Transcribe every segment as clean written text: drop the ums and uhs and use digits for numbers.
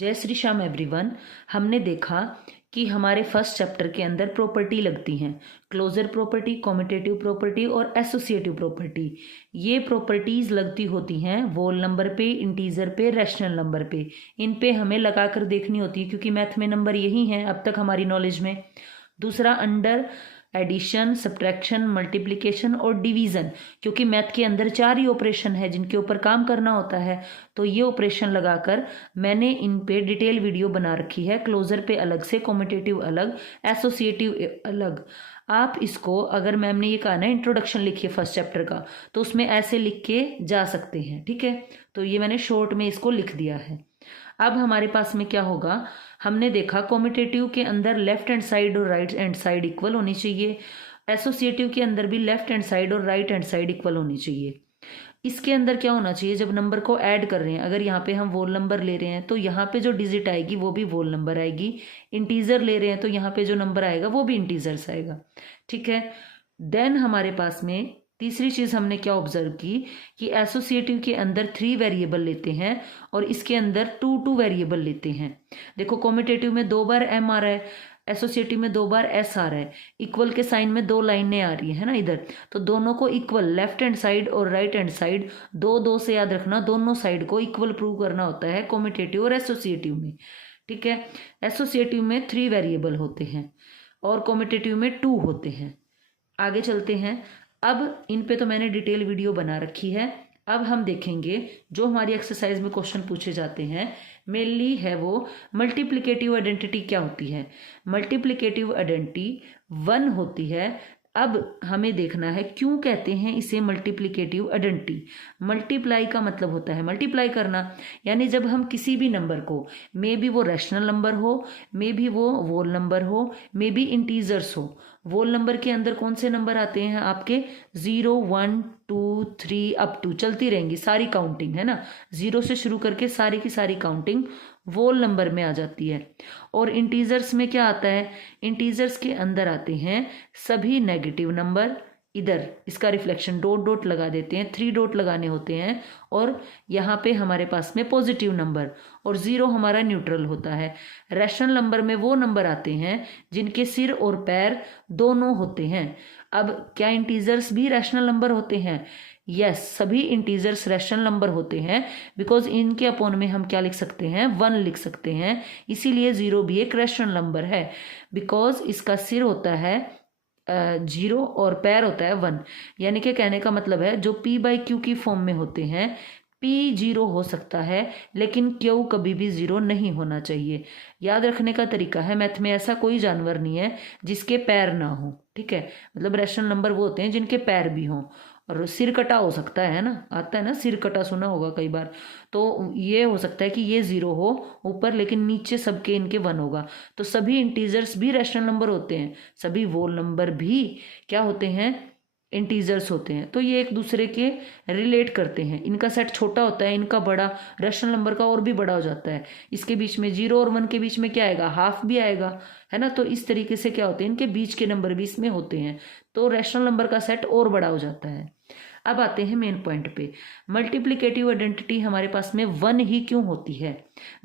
जय श्री श्याम एवरीवन। हमने देखा कि हमारे फर्स्ट चैप्टर के अंदर प्रॉपर्टी लगती हैं, क्लोजर प्रॉपर्टी, कॉम्यूटेटिव प्रॉपर्टी और एसोसिएटिव प्रॉपर्टी। ये प्रॉपर्टीज लगती होती हैं वोल नंबर पे, इंटीजर पे, रैशनल नंबर पे। इन पे हमें लगाकर देखनी होती है क्योंकि मैथ में नंबर यही हैं अब तक हमारी नॉलेज में। दूसरा अंडर एडिशन, सब्ट्रैक्शन, मल्टीप्लिकेशन और डिवीज़न, क्योंकि मैथ के अंदर 4 ही ऑपरेशन है जिनके ऊपर काम करना होता है। तो ये ऑपरेशन लगाकर मैंने इन पे डिटेल वीडियो बना रखी है, क्लोजर पे अलग से, कॉम्यूटेटिव अलग, एसोसिएटिव अलग। आप इसको, अगर मैम ने ये कहा ना इंट्रोडक्शन लिखिए फर्स्ट चैप्टर का, तो उसमें ऐसे लिख के जा सकते हैं, ठीक है। तो ये मैंने शॉर्ट में इसको लिख दिया है। अब हमारे पास में क्या होगा, हमने देखा कॉम्यूटेटिव के अंदर लेफ्ट हैंड साइड और राइट हैंड साइड इक्वल होनी चाहिए। एसोसिएटिव के अंदर भी लेफ्ट हैंड साइड और राइट हैंड साइड इक्वल होनी चाहिए। इसके अंदर क्या होना चाहिए, जब नंबर को ऐड कर रहे हैं, अगर यहाँ पे हम वोल नंबर ले रहे हैं तो यहाँ पे जो डिजिट आएगी वो भी वोल नंबर आएगी। इंटीजर ले रहे हैं तो यहाँ पे जो नंबर आएगा वो भी इंटीजर्स आएगा, ठीक है। देन हमारे पास में तीसरी चीज हमने क्या ऑब्जर्व की कि एसोसिएटिव के अंदर 3 वेरिएबल लेते हैं और इसके अंदर 2 वेरिएबल लेते हैं। देखो कॉम्यूटेटिव में 2 बार एम आ रहा है, एसोसिएटिव में 2 बार एस आ रहा है। इक्वल के साइन में 2 लाइनें आ रही है ना इधर, तो दोनों को इक्वल, लेफ्ट हैंड साइड और राइट हैंड साइड 2-2 से याद रखना, दोनों साइड को इक्वल प्रूव करना होता है कॉम्यूटेटिव और एसोसिएटिव में, ठीक है। एसोसिएटिव में 3 वेरिएबल होते हैं और कॉम्यूटेटिव में 2 होते हैं। आगे चलते हैं। अब इन पे तो मैंने डिटेल वीडियो बना रखी है। अब हम देखेंगे जो हमारी एक्सरसाइज में क्वेश्चन पूछे जाते हैं, मेनली है वो मल्टीप्लिकेटिव आइडेंटिटी क्या होती है। मल्टीप्लिकेटिव आइडेंटिटी 1 होती है। अब हमें देखना है क्यों कहते हैं इसे मल्टीप्लिकेटिव आइडेंटिटी। मल्टीप्लाई का मतलब होता है मल्टीप्लाई करना, यानी जब हम किसी भी नंबर को, मे बी वो रैशनल नंबर हो, मे बी वो वोल नंबर हो, मे बी इंटीजर्स हो। वोल नंबर के अंदर कौन से नंबर आते हैं आपके, 0, 1, 2, 3 अप टू चलती रहेंगी सारी काउंटिंग, है ना। 0 से शुरू करके सारी की सारी काउंटिंग वोल नंबर में आ जाती है। और इंटीजर्स में क्या आता है, इंटीजर्स के अंदर आते हैं सभी नेगेटिव नंबर। इधर इसका रिफ्लेक्शन डॉट डॉट लगा देते हैं, 3 डॉट लगाने होते हैं। और यहाँ पे हमारे पास में पॉजिटिव नंबर, और 0 हमारा न्यूट्रल होता है। रैशनल नंबर में वो नंबर आते हैं जिनके सिर और पैर दोनों होते हैं। अब क्या इंटीजर्स भी रैशनल नंबर होते हैं? यस, सभी इंटीजर्स रैशनल नंबर होते हैं, बिकॉज इनके अपॉन में हम क्या लिख सकते हैं, 1 लिख सकते हैं। इसीलिए 0 भी एक रैशनल नंबर है, बिकॉज इसका सिर होता है 0 और पैर होता है 1। यानी कि कहने का मतलब है जो p/q की फॉर्म में होते हैं, p 0 हो सकता है लेकिन q कभी भी 0 नहीं होना चाहिए। याद रखने का तरीका है, मैथ में ऐसा कोई जानवर नहीं है जिसके पैर ना हो, ठीक है। मतलब रैशनल नंबर वो होते हैं जिनके पैर भी हों। और सिर कटा हो सकता है ना, आता है ना सिर कटा, सुना होगा कई बार। तो ये हो सकता है कि ये 0 हो ऊपर, लेकिन नीचे सबके इनके 1 होगा। तो सभी इंटीजर्स भी रैशनल नंबर होते हैं, सभी वोल नंबर भी क्या होते हैं, इंटीजर्स होते हैं। तो ये एक दूसरे के रिलेट करते हैं। इनका सेट छोटा होता है, इनका बड़ा, रैशनल नंबर का और भी बड़ा हो जाता है। इसके बीच में 0 और 1 के बीच में क्या आएगा, हाफ भी आएगा, है ना। तो इस तरीके से क्या होते हैं, इनके बीच के नंबर भी इसमें होते हैं, तो रैशनल नंबर का सेट और बड़ा हो जाता है। अब आते हैं मेन पॉइंट पे। मल्टीप्लिकेटिव आइडेंटिटी हमारे पास में 1 ही क्यों होती है?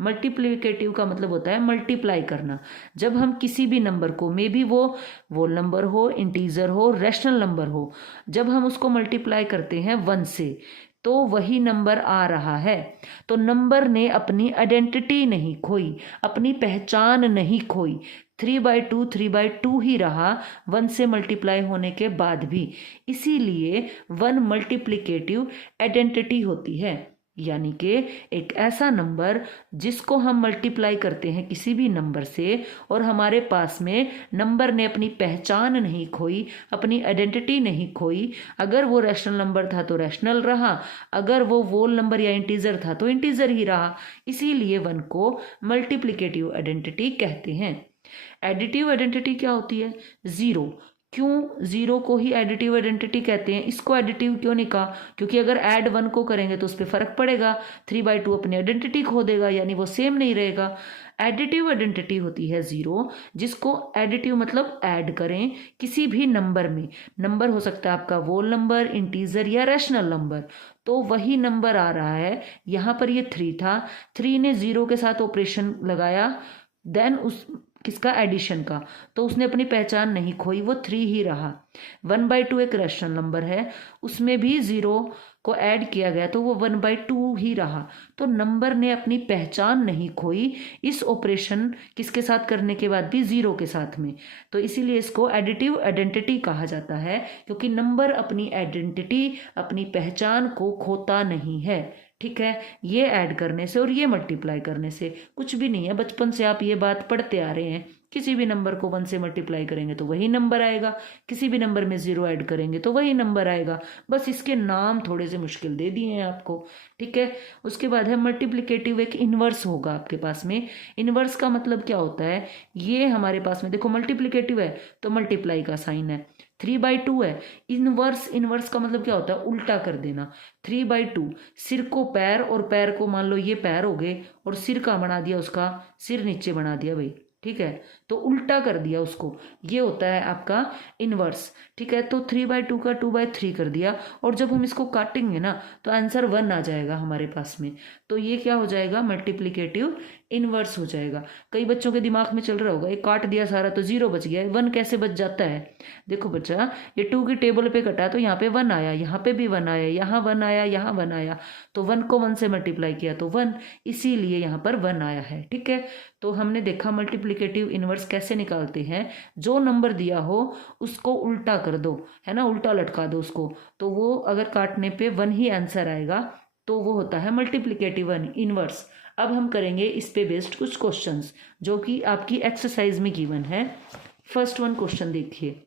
मल्टीप्लिकेटिव का मतलब होता है मल्टीप्लाई करना। जब हम किसी भी नंबर को, मे बी वो वोल नंबर हो, इंटीजर हो, रैशनल नंबर हो, जब हम उसको मल्टीप्लाई करते हैं 1 से, तो वही नंबर आ रहा है। तो नंबर ने अपनी आइडेंटिटी नहीं खोई, अपनी पहचान नहीं खोई। 3/2 3/2 ही रहा 1 से मल्टीप्लाई होने के बाद भी। इसीलिए 1 मल्टीप्लिकेटिव आइडेंटिटी होती है, यानी कि एक ऐसा नंबर जिसको हम मल्टीप्लाई करते हैं किसी भी नंबर से, और हमारे पास में नंबर ने अपनी पहचान नहीं खोई, अपनी आइडेंटिटी नहीं खोई। अगर वो रैशनल नंबर था तो रैशनल रहा, अगर वो वोल नंबर या इंटीजर था तो इंटीजर ही रहा। इसीलिए 1 को मल्टीप्लिकेटिव आइडेंटिटी कहते हैं। एडिटिव आइडेंटिटी क्या होती है? 0। क्यों जीरो को ही एडिटिव आइडेंटिटी कहते हैं? इसको एडिटिव क्यों नहीं कहा? क्योंकि अगर ऐड 1 को करेंगे तो उस पर फर्क पड़ेगा, 3/2 अपनी आइडेंटिटी खो देगा, यानी वो सेम नहीं रहेगा। एडिटिव आइडेंटिटी होती है जीरो, जिसको एडिटिव मतलब ऐड करें किसी भी नंबर में। नंबर हो सकता है आपका वोल नंबर, इंटीजर या रैशनल नंबर, तो वही नंबर आ रहा है। यहाँ पर ये 3 था, 3 ने जीरो के साथ ऑपरेशन लगाया, देन उस किसका? एडिशन का, तो उसने अपनी पहचान नहीं खोई, वो 3 ही रहा। 1/2 एक रैशनल नंबर है, उसमें भी जीरो को ऐड किया गया तो वो 1/2 ही रहा, तो नंबर ने अपनी पहचान नहीं खोई इस ऑपरेशन किसके साथ करने के बाद भी? जीरो के साथ में। तो इसीलिए इसको एडिटिव आइडेंटिटी कहा जाता है, क्योंकि नंबर अपनी आइडेंटिटी, अपनी पहचान को खोता नहीं है। ठीक है, ये ऐड करने से और ये मल्टीप्लाई करने से कुछ भी नहीं है। बचपन से आप ये बात पढ़ते आ रहे हैं, किसी भी नंबर को 1 से मल्टीप्लाई करेंगे तो वही नंबर आएगा, किसी भी नंबर में जीरो ऐड करेंगे तो वही नंबर आएगा, बस इसके नाम थोड़े से मुश्किल दे दिए हैं आपको। ठीक है, उसके बाद है मल्टीप्लिकेटिव, एक इनवर्स होगा आपके पास में। इनवर्स का मतलब क्या होता है? ये हमारे पास में देखो मल्टीप्लिकेटिव है तो मल्टीप्लाई का साइन है, 3/2 है। इनवर्स, इनवर्स का मतलब क्या होता है? उल्टा कर देना। 3/2, सिर को पैर और पैर को मान लो ये पैर हो गए और सिर का बना दिया, उसका सिर नीचे बना दिया भाई। ठीक है, तो उल्टा कर दिया उसको, ये होता है आपका इनवर्स। ठीक है, तो 3/2 का 2/3 कर दिया, और जब हम इसको काटेंगे ना तो आंसर 1 आ जाएगा हमारे पास में। तो ये क्या हो जाएगा? मल्टीप्लिकेटिव इनवर्स हो जाएगा। कई बच्चों के दिमाग में चल रहा होगा ये काट दिया सारा तो जीरो बच गया, 1 कैसे बच जाता है? देखो बच्चा, ये 2 की टेबल पे कटा तो यहाँ पे 1 आया, यहाँ पे भी 1 आया, यहाँ 1 आया, यहाँ 1 आया, तो 1 को 1 से मल्टीप्लाई किया तो 1, इसीलिए यहाँ पर 1 आया है। ठीक है, तो हमने देखा मल्टीप्लिकेटिव इनवर्स कैसे निकालते हैं। जो नंबर दिया हो उसको उल्टा कर दो, है ना, उल्टा लटका दो उसको, तो वो अगर काटने पे 1 ही आंसर आएगा, तो वो होता है मल्टीप्लिकेटिव इनवर्स। अब हम करेंगे इस पे बेस्ड कुछ क्वेश्चंस जो कि आपकी एक्सरसाइज में गिवन है। फर्स्ट 1 क्वेश्चन देखिए,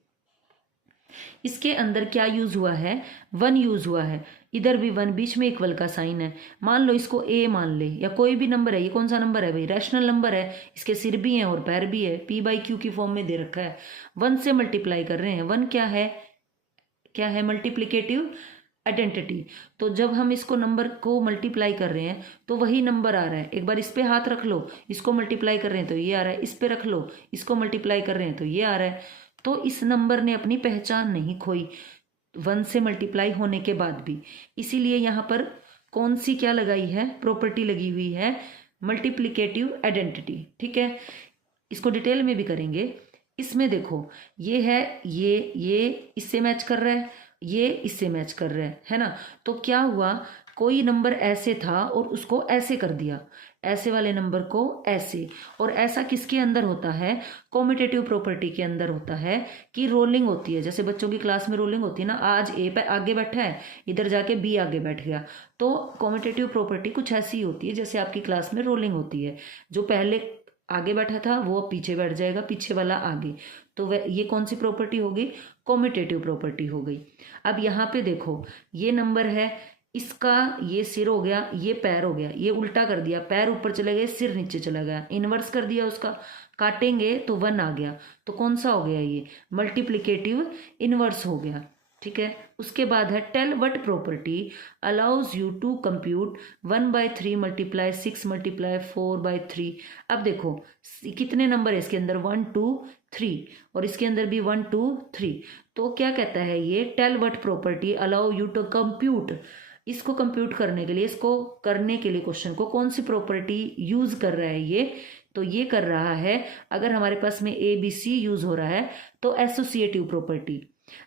इसके अंदर क्या यूज हुआ है? 1 यूज हुआ है, इधर भी 1, बीच में इक्वल का साइन है। मान लो इसको ए मान ले, या कोई भी नंबर है, ये कौन सा नंबर है भाई? रैशनल नंबर है, इसके सिर भी हैं और पैर भी है, p/q की फॉर्म में दे रखा है। 1 से मल्टीप्लाई कर रहे हैं, 1 क्या है? क्या है? Multiplicative identity. तो जब हम इसको नंबर को मल्टीप्लाई कर रहे हैं तो वही नंबर आ रहा है। एक बार इस पे हाथ रख लो, इसको मल्टीप्लाई कर रहे हैं तो ये आ रहा है, इस पे रख लो, इसको मल्टीप्लाई कर रहे हैं तो ये आ रहा है। तो इस नंबर ने अपनी पहचान नहीं खोई 1 से मल्टीप्लाई होने के बाद भी, इसीलिए यहाँ पर कौन सी क्या लगाई है? प्रॉपर्टी लगी हुई है, मल्टीप्लिकेटिव आइडेंटिटी। ठीक है, इसको डिटेल में भी करेंगे। इसमें देखो ये है, ये इससे मैच कर रहा है, ये इससे मैच कर रहा है ना। तो क्या हुआ? कोई नंबर ऐसे था और उसको ऐसे कर दिया, ऐसे वाले नंबर को ऐसे। और ऐसा किसके अंदर होता है? कॉम्यूटेटिव प्रॉपर्टी के अंदर होता है कि रोलिंग होती है। जैसे बच्चों की क्लास में रोलिंग होती है ना, आज ए पे आगे बैठा है, इधर जाके बी आगे बैठ गया। तो कॉम्यूटेटिव प्रॉपर्टी कुछ ऐसी होती है जैसे आपकी क्लास में रोलिंग होती है, जो पहले आगे बैठा था वो पीछे बैठ जाएगा, पीछे वाला आगे। तो वह ये कौन सी प्रॉपर्टी होगी? कॉम्यूटेटिव प्रॉपर्टी हो गई। अब यहाँ पे देखो ये नंबर है, इसका ये सिर हो गया, ये पैर हो गया, ये उल्टा कर दिया, पैर ऊपर चले गए, सिर नीचे चला गया, इनवर्स कर दिया उसका, काटेंगे तो 1 आ गया। तो कौन सा हो गया? ये मल्टीप्लिकेटिव इनवर्स हो गया। ठीक है, उसके बाद है tell what property allows you to compute 1/3 multiply 6 multiply 4/3। अब देखो कितने नंबर है इसके अंदर? 1 2 3, और इसके अंदर भी 1 2 3। तो क्या कहता है ये? Tell what property allow you to compute. इसको कंप्यूट करने के लिए, इसको करने के लिए क्वेश्चन को कौन सी प्रॉपर्टी यूज कर रहा है ये? तो ये कर रहा है, अगर हमारे पास में ABC यूज हो रहा है तो associative property.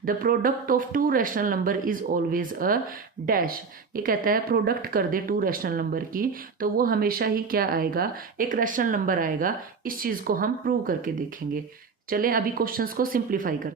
The product of 2 rational number is always a dash. ये कहता है प्रोडक्ट कर दे 2 रैशनल नंबर की तो वो हमेशा ही क्या आएगा? एक रैशनल नंबर आएगा। इस चीज को हम प्रूव करके देखेंगे। चलें अभी क्वेश्चंस को सिंप्लीफाई कर।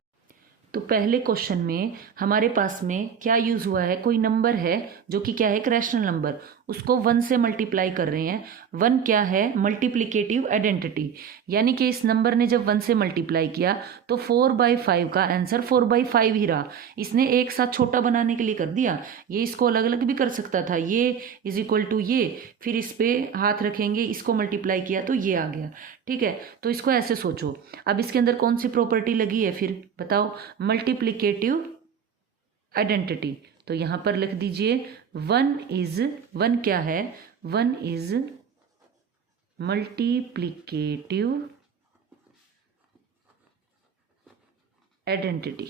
तो पहले क्वेश्चन में हमारे पास में क्या यूज हुआ है, कोई नंबर है जो कि क्या है, एक रैशनल नंबर, उसको 1 से मल्टीप्लाई कर रहे हैं। 1 क्या है, मल्टीप्लिकेटिव आइडेंटिटी, यानी कि इस नंबर ने जब 1 से मल्टीप्लाई किया तो 4/5 का आंसर 4/5 ही रहा। इसने एक साथ छोटा बनाने के लिए कर दिया, ये इसको अलग अलग भी कर सकता था, ये इज इक्वल टू ये, फिर इस पे हाथ रखेंगे, इसको मल्टीप्लाई किया तो ये आ गया। ठीक है, तो इसको ऐसे सोचो। अब इसके अंदर कौन सी प्रॉपर्टी लगी है फिर बताओ, मल्टीप्लिकेटिव आइडेंटिटी। तो यहां पर लिख दीजिए 1 क्या है, 1 इज मल्टीप्लिकेटिव आइडेंटिटी।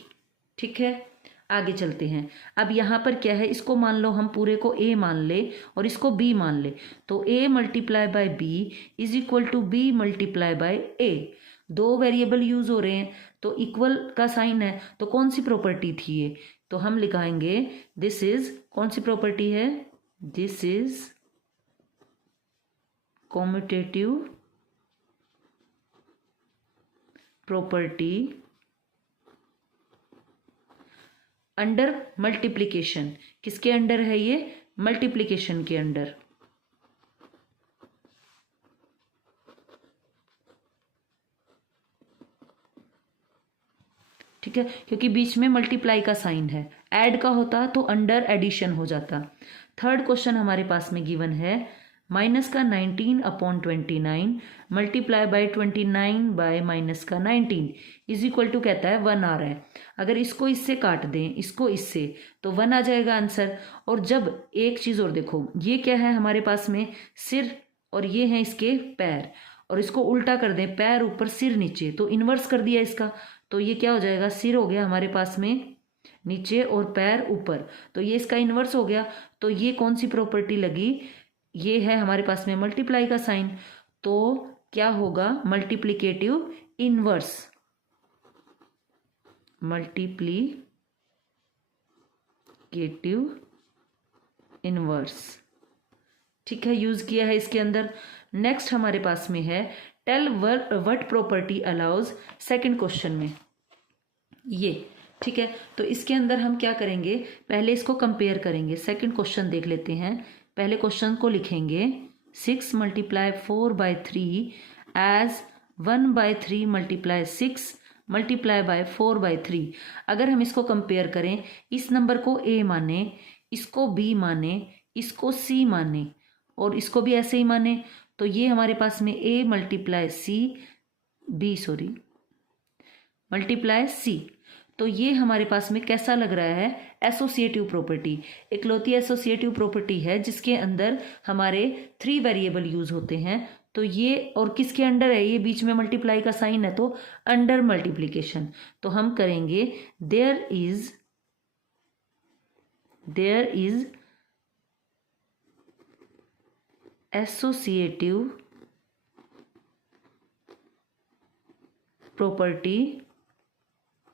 ठीक है, आगे चलते हैं। अब यहां पर क्या है, इसको मान लो हम पूरे को a मान ले और इसको b मान ले, तो a multiply by b is equal to b multiply by a। दो वेरिएबल यूज हो रहे हैं तो इक्वल का साइन है, तो कौन सी प्रॉपर्टी थी ये, तो हम लिखाएंगे दिस इज, कौन सी प्रॉपर्टी है, this is commutative property under multiplication. किसके अंडर है ये, मल्टीप्लिकेशन के अंडर। ठीक है, क्योंकि बीच में मल्टीप्लाई का साइन है, ऐड का होता तो अंडर एडिशन हो जाता। थर्ड क्वेश्चन हमारे पास में गिवन है, माइनस का 19/29 मल्टीप्लाई बाय 29 बाय माइनस का 19 इज इक्वल टू कहता है 1 आ रहा है। अगर इसको इससे काट दें, इसको इससे, तो 1 आ जाएगा आंसर। और जब एक चीज और देखो, ये क्या है हमारे पास में, सिर, और ये है इसके पैर, और इसको उल्टा कर दें, पैर ऊपर सिर नीचे, तो इन्वर्स कर दिया इसका, तो ये क्या हो जाएगा, सिर हो गया हमारे पास में नीचे और पैर ऊपर, तो ये इसका इन्वर्स हो गया। तो ये कौन सी प्रॉपर्टी लगी, ये है हमारे पास में मल्टीप्लाई का साइन, तो क्या होगा, मल्टीप्लिकेटिव इनवर्स, मल्टीप्लिकेटिव इनवर्स। ठीक है, यूज किया है इसके अंदर। नेक्स्ट हमारे पास में है, tell what property allows, second question में ये। ठीक है, तो इसके अंदर हम क्या करेंगे, पहले इसको कंपेयर करेंगे। सेकंड क्वेश्चन देख लेते हैं। पहले क्वेश्चन को लिखेंगे 6 multiply 4/3 as 1/3 multiply 6 multiply by 4/3। अगर हम इसको कंपेयर करें, इस नंबर को a माने, इसको b माने, इसको c माने और इसको भी ऐसे ही माने, तो ये हमारे पास में a मल्टीप्लाई c, तो ये हमारे पास में कैसा लग रहा है, एसोसिएटिव प्रॉपर्टी। इकलौती एसोसिएटिव प्रॉपर्टी है जिसके अंदर हमारे 3 वेरिएबल यूज होते हैं। तो ये, और किसके अंडर है, ये बीच में मल्टीप्लाई का साइन है तो अंडर मल्टीप्लिकेशन। तो हम करेंगे there is associative property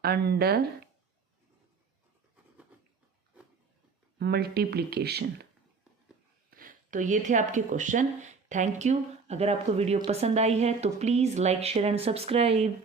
under multiplication. तो ये थे आपके क्वेश्चन। Thank you. अगर आपको वीडियो पसंद आई है तो please like, share and subscribe.